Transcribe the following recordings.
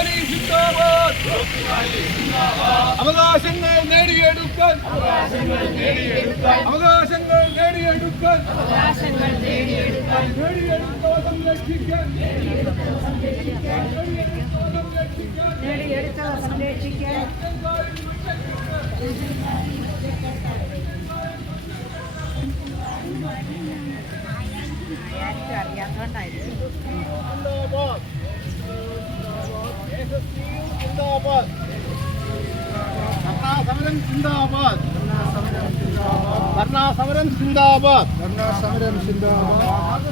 Rally സിന്ദാബാദ്. അവകാശങ്ങൾ നേടിയെടുക്കാൻ അവകാശങ്ങൾ നേടിയെടുക്കാൻ നേടിയെടുത്തവ സംരക്ഷിക്കാൻ നേടിയെടുത്തവ സംരക്ഷിക്കാൻ അറിയാത്തോണ്ടായിരിക്കും. സമരം സിന്ദാബാദ്. ധർണാ സമരം സിന്ദാബാദ്. ധർണാ സമരം സിന്ദാബാദ്.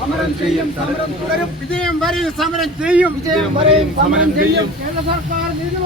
സമരം ചെയ്യും, സമരം തുടരും, വിജയം വരെയും സമരം ചെയ്യും, വിജയം വരെയും സമരം ചെയ്യും. കേന്ദ്ര സർക്കാർ നീതി